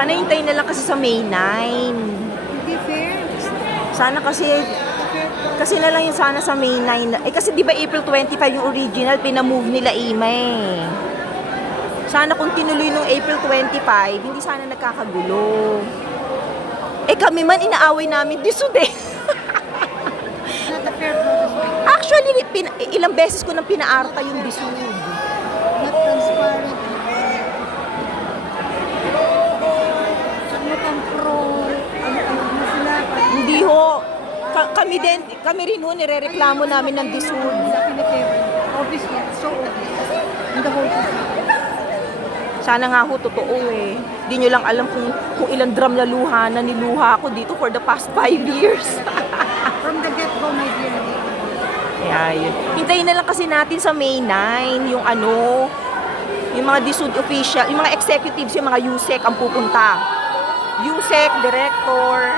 Sana hintayin na lang kasi sa May 9. Hindi fair. Sana kasi na lang yung sana sa May 9. Eh kasi di ba April 25 yung original, pinamove nila Ima eh. Sana kung tinuloy nung April 25, hindi sana nagkakagulo. Eh kami man, inaaway namin disud eh. It's not a fair protest. Actually, ilang beses ko nang pinaarta yung disud. Not transparent. Ano kang pro? Ano sila? Hindi ho. Kami rin ho, nirereklamo namin ng disud. Sa pinifavor. Obviously, it's so obvious. In the whole country. Sana nga ho, totoo eh. Di nyo lang alam kung ilang drum na luha na niluha ako dito for the past 5 years. From the get-go, my dear. Kaya yun. Hintayin na lang kasi natin sa May 9, yung yung mga DSUD official, yung mga executives, yung mga USEC ang pupunta. USEC, director,